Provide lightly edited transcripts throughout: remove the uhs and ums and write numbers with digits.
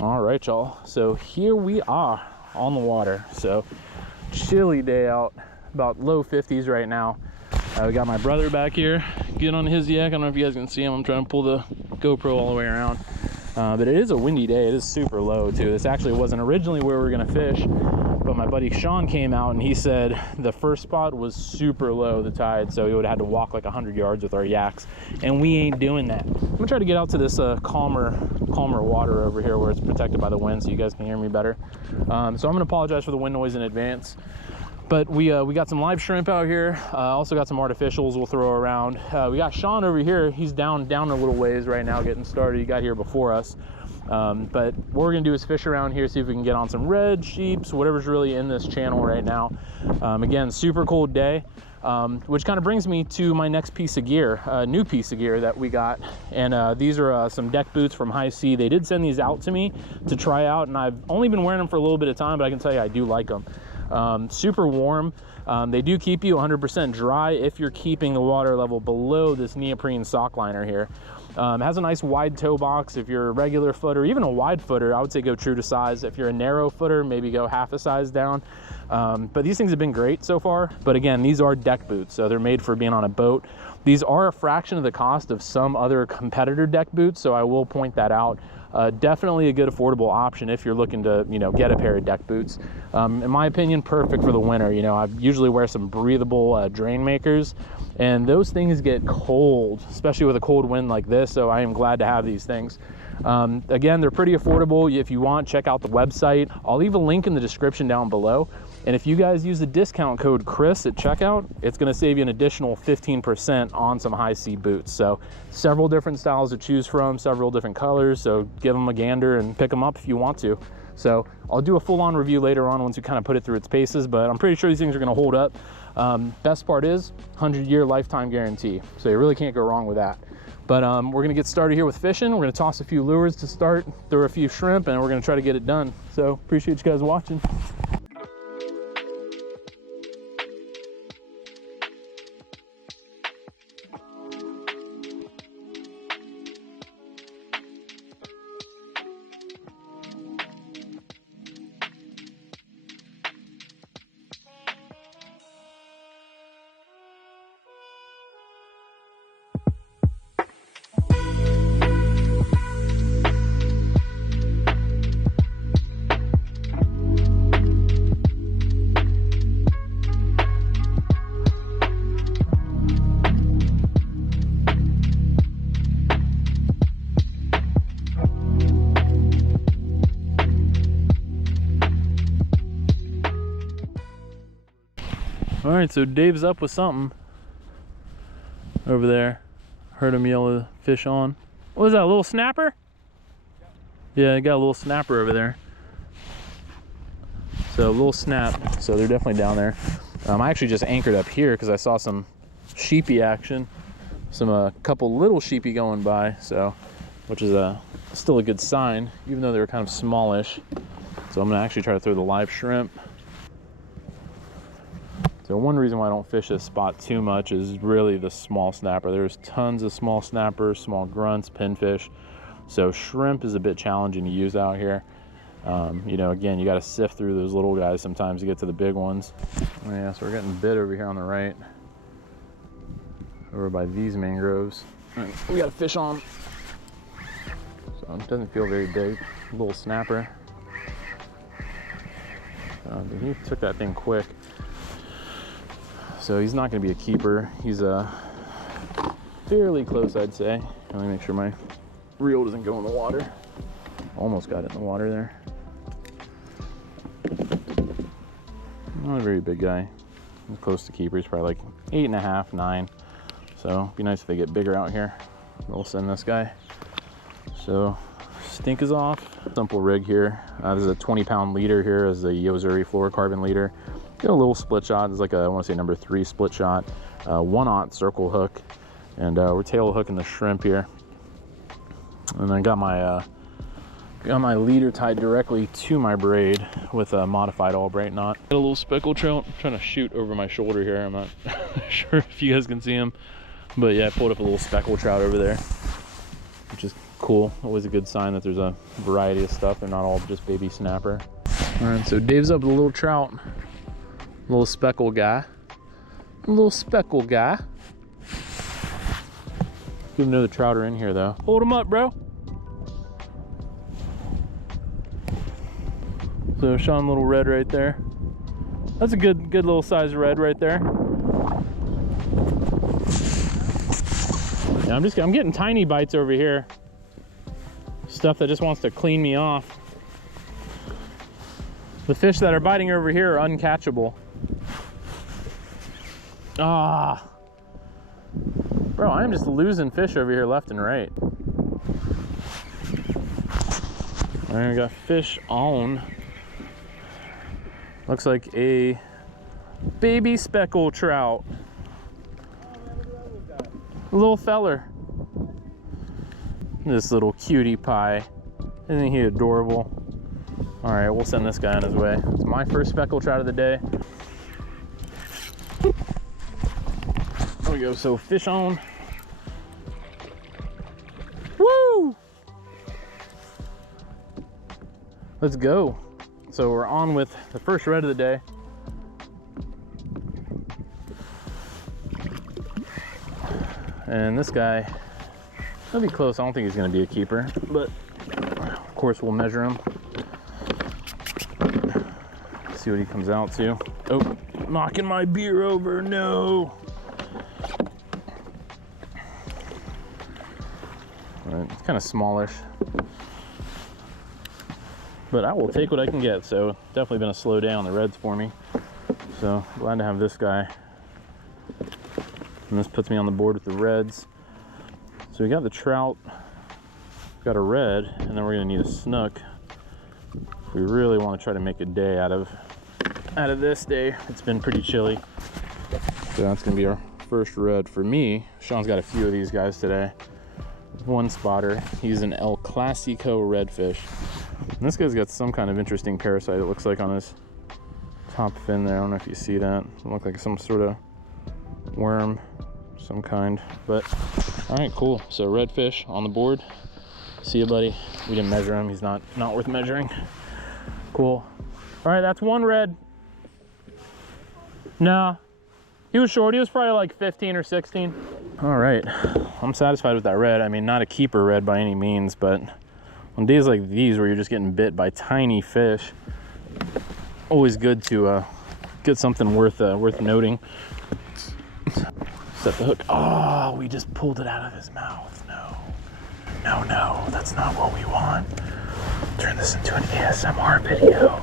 All right, y'all. So here we are on the water. So chilly day out, about low 50s right now. We got my brother back here, getting on his yak. I don't know if you guys can see him. I'm trying to pull the GoPro all the way around. But it is a windy day. It is super low too. This actually wasn't originally where we were gonna fish, but my buddy Sean came out and he said the first spot was super low, the tide, so we would have had to walk like 100 yards with our yaks, and we ain't doing that. I'm gonna try to get out to this calmer water over here where it's protected by the wind so you guys can hear me better. So I'm gonna apologize for the wind noise in advance. But we got some live shrimp out here. Also got some artificials we'll throw around. We got Sean over here. He's down a little ways right now getting started. He got here before us. But what we're gonna do is fish around here, see if we can get on some red, sheeps, whatever's really in this channel right now. Again, super cold day, which kind of brings me to my next piece of gear, a new piece of gear that we got. And these are some deck boots from High Sea. They did send these out to me to try out, and I've only been wearing them for a little bit of time, but I can tell you I do like them. Super warm. They do keep you 100% dry if you're keeping the water level below this neoprene sock liner here. It has a nice wide toe box. If you're a regular footer, even a wide footer, I would say go true to size. If you're a narrow footer, maybe go half a size down. But these things have been great so far. But again, these are deck boots, so they're made for being on a boat. These are a fraction of the cost of some other competitor deck boots, so I will point that out. Definitely a good affordable option if you're looking to, you know, get a pair of deck boots. In my opinion, perfect for the winter. You know, I usually wear some breathable drain makers, and those things get cold, especially with a cold wind like this, so I am glad to have these things. Again, they're pretty affordable. If you want, check out the website. I'll leave a link in the description down below. And if you guys use the discount code Chris at checkout, it's going to save you an additional 15% on some High Sea boots. So several different styles to choose from, several different colors. So give them a gander and pick them up if you want to. So I'll do a full-on review later on once we kind of put it through its paces, but I'm pretty sure these things are going to hold up. Best part is 100-year lifetime guarantee. So you really can't go wrong with that. But we're going to get started here with fishing. We're going to toss a few lures to start, throw a few shrimp, and we're going to try to get it done. So appreciate you guys watching. All right, so Dave's up with something over there. Heard him yell a fish on. What was that, a little snapper? Yeah, I got a little snapper over there. So a little snap, so they're definitely down there. I actually just anchored up here because I saw some sheepy action. A couple little sheepy going by, so, which is still a good sign, even though they were kind of smallish. So I'm gonna actually try to throw the live shrimp. So one reason why I don't fish this spot too much is really the small snapper. There's tons of small snappers, small grunts, pinfish. So shrimp is a bit challenging to use out here. You know, again, you got to sift through those little guys sometimes to get to the big ones. Oh yeah, so we're getting bit over here on the right, over by these mangroves. And we got a fish on. So it doesn't feel very big. A little snapper. He took that thing quick. So he's not going to be a keeper. He's fairly close, I'd say. Let me make sure my reel doesn't go in the water. Almost got it in the water there. Not a very big guy. He's close to keeper. He's probably like 8.5, 9. So it'd be nice if they get bigger out here. We'll send this guy. So stink is off. Simple rig here. This is a 20-pound leader here as a Yozuri fluorocarbon leader. Got a little split shot. It's like a, I want to say number 3 split shot. 1/0 circle hook, and we're tail hooking the shrimp here. And I got my leader tied directly to my braid with a modified Albright knot. Got a little speckled trout. I'm trying to shoot over my shoulder here. I'm not sure if you guys can see him, but yeah, I pulled up a little speckled trout over there, which is cool. Always a good sign that there's a variety of stuff. They're not all just baby snapper. All right, so Dave's up with a little trout. Little speckle guy. A little speckle guy. Even know the trout are in here though. Hold him up, bro. So Sean, little red right there. That's a good little size red right there. Yeah, I'm getting tiny bites over here. Stuff that just wants to clean me off. The fish that are biting over here are uncatchable. Ah. Bro, I'm just losing fish over here left and right. All right, we got fish on. Looks like a baby speckle trout. A little feller. This little cutie pie. Isn't he adorable? All right, we'll send this guy on his way. It's my first speckle trout of the day. There we go, so fish on. Woo! Let's go. So we're on with the first red of the day. And this guy, he'll be close. I don't think he's gonna be a keeper, but of course we'll measure him. See what he comes out to. Oh, knocking my beer over, no. It's kind of smallish, but I will take what I can get. So definitely been a slow day on the reds for me. So glad to have this guy. And this puts me on the board with the reds. So we got the trout, got a red, and then we're gonna need a snook. If we really want to try to make a day out of this day. It's been pretty chilly. So that's gonna be our first red for me. Sean's got a few of these guys today. One spotter, he's an El Clasico redfish. And this guy's got some kind of interesting parasite, it looks like, on his top fin there. I don't know if you see that. It looks like some sort of worm, some kind. But all right, cool. So redfish on the board. See you, buddy. We didn't measure him. He's not worth measuring. Cool. All right, that's one red. Nah, he was short. He was probably like 15 or 16. All right, I'm satisfied with that red. I mean, not a keeper red by any means, but on days like these where you're just getting bit by tiny fish, always good to get something worth noting. Set the hook. Oh, we just pulled it out of his mouth. No, that's not what we want. Turn this into an ASMR video.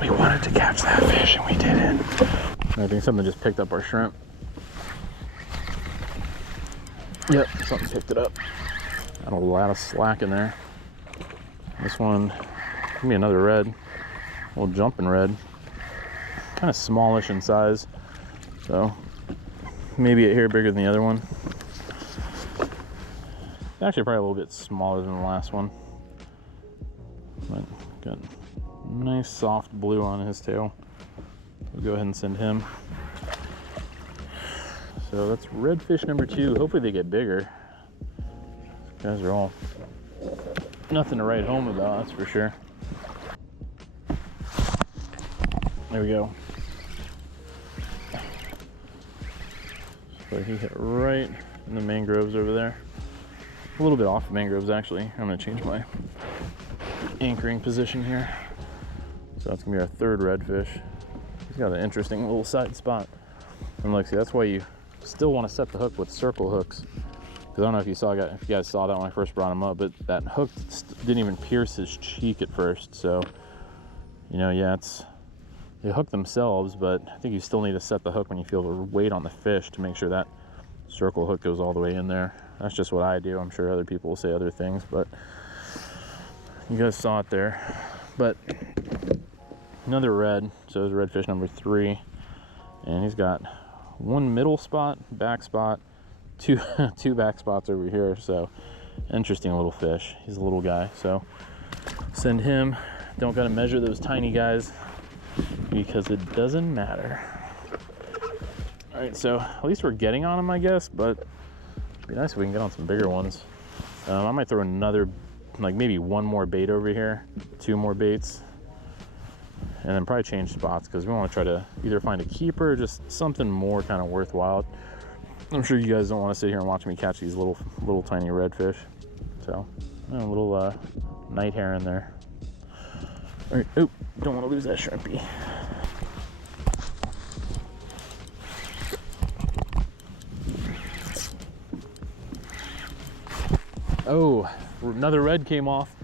We wanted to catch that fish and we didn't. I think something just picked up our shrimp. Yep, something picked it up. Got a lot of slack in there. This one, give me another red. A little jumping red. Kind of smallish in size. So maybe a hair bigger than the other one. Actually probably a little bit smaller than the last one. But got nice soft blue on his tail. We'll go ahead and send him. So that's redfish number 2. Hopefully they get bigger. These guys are all nothing to write home about, that's for sure. There we go. So he hit right in the mangroves over there. A little bit off the mangroves actually. I'm gonna change my anchoring position here. So that's gonna be our third redfish. He's got an interesting little side spot. And look, see, that's why you still want to set the hook with circle hooks. Because I don't know if you guys saw that when I first brought him up, but that hook didn't even pierce his cheek at first. So, you know, yeah, they hook themselves, but I think you still need to set the hook when you feel the weight on the fish to make sure that circle hook goes all the way in there. That's just what I do. I'm sure other people will say other things, but you guys saw it there. But another red, so it's redfish number 3, and he's got one middle spot, back spot, two back spots over here. So interesting little fish. He's a little guy, so send him. Don't gotta measure those tiny guys because it doesn't matter. All right, so at least we're getting on them, I guess, but it'd be nice if we can get on some bigger ones. I might throw another, like maybe one more bait over here, 2 more baits, and then probably change spots because we want to try to either find a keeper or just something more kind of worthwhile. I'm sure you guys don't want to sit here and watch me catch these little tiny redfish. So a little night heron there. All right, oh, don't want to lose that shrimpy. Oh, another red came off.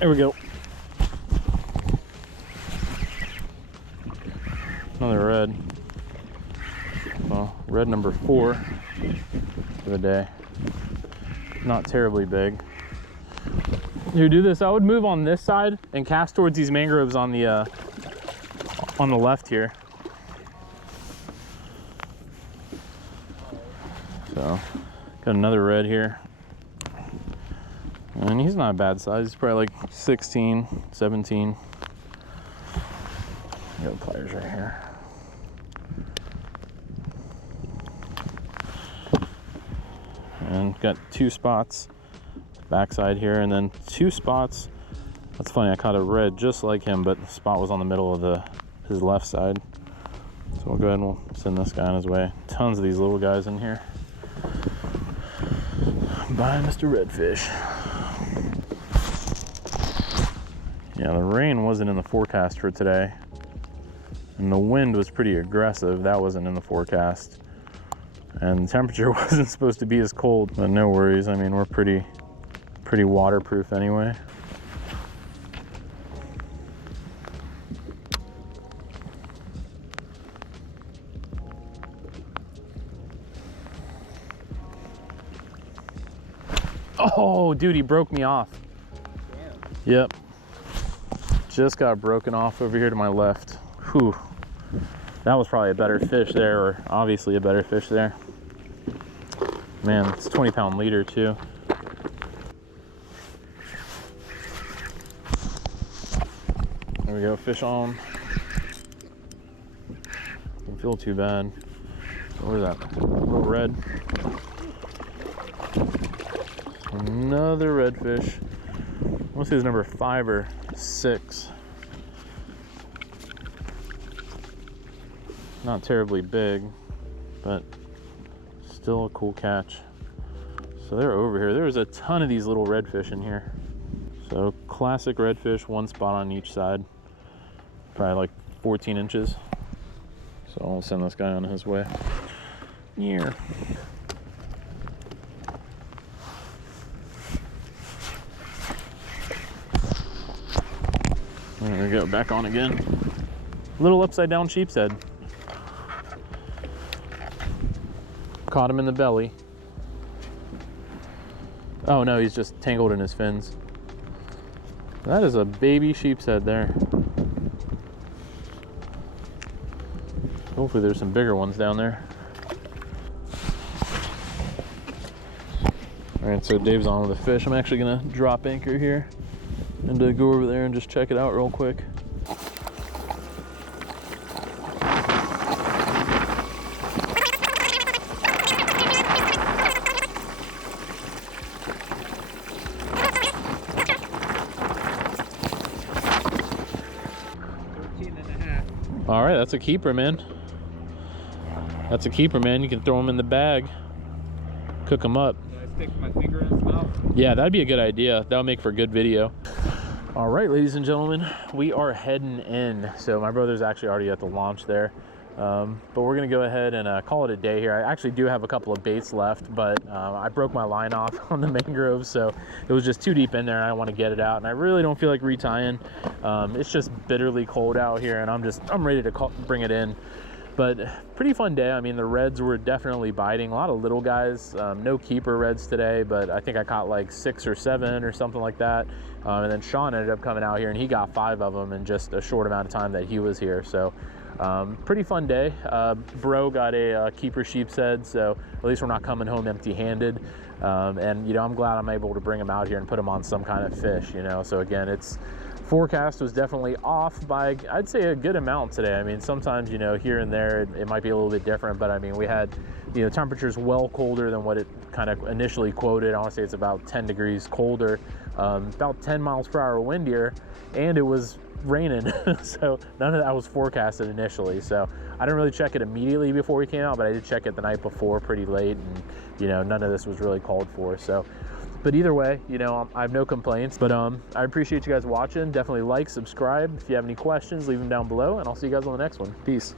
There we go. Another red. Well, red number 4 for the day. Not terribly big. You do this, I would move on this side and cast towards these mangroves on the left here. So, got another red here. And he's not a bad size. He's probably like 16, 17. Got pliers right here. And got 2 spots, backside here, and then 2 spots. That's funny, I caught a red just like him, but the spot was on the middle of his left side. So we'll go ahead and we'll send this guy on his way. Tons of these little guys in here. Bye, Mr. Redfish. Yeah, the rain wasn't in the forecast for today. And the wind was pretty aggressive. That wasn't in the forecast. And the temperature wasn't supposed to be as cold, but no worries. I mean, we're pretty waterproof anyway. Oh, dude, he broke me off. Damn. Yep. Just got broken off over here to my left. Whew. That was probably a better fish there, or obviously a better fish there. Man, it's 20-pound leader too. There we go, fish on. Don't feel too bad. Where's that? Little red. Another redfish. I want to say it's number 5 or 6. Not terribly big, but still a cool catch. So they're over here. There's a ton of these little redfish in here. So classic redfish, 1 spot on each side. Probably like 14 inches. So I'll send this guy on his way. Here. There we go, back on again. Little upside down sheepshead. Caught him in the belly. Oh no, he's just tangled in his fins. That is a baby sheepshead there. Hopefully there's some bigger ones down there. All right, so Dave's on with the fish. I'm actually gonna drop anchor here and go over there and just check it out real quick. All right, that's a keeper, man. That's a keeper, man. You can throw them in the bag, cook them up. Can I stick my finger in his mouth? Yeah, that'd be a good idea. That'll make for a good video. All right, ladies and gentlemen, we are heading in. So my brother's actually already at the launch there. But we're gonna go ahead and call it a day here. I actually do have a couple of baits left, but I broke my line off on the mangroves, so it was just too deep in there and I want to get it out, and I really don't feel like retying. It's just bitterly cold out here and I'm ready to bring it in. But pretty fun day. I mean, the reds were definitely biting. A lot of little guys. No keeper reds today, but I think I caught like 6 or 7 or something like that. And then Sean ended up coming out here and he got 5 of them in just a short amount of time that he was here. So pretty fun day. Bro got a keeper sheepshead, so at least we're not coming home empty-handed. And you know, I'm glad I'm able to bring him out here and put him on some kind of fish, you know. So again, it's forecast was definitely off by, I'd say, a good amount today. I mean, sometimes, you know, here and there it might be a little bit different, but I mean, we had, you know, temperatures well colder than what it kind of initially quoted. I want to say it's about 10 degrees colder, about 10 miles per hour windier, and it was raining. So none of that was forecasted initially. So I didn't really check it immediately before we came out, but I did check it the night before pretty late, and you know, none of this was really called for. So but either way, you know, I have no complaints. But I appreciate you guys watching. Definitely like, subscribe. If you have any questions, leave them down below, and I'll see you guys on the next one. Peace.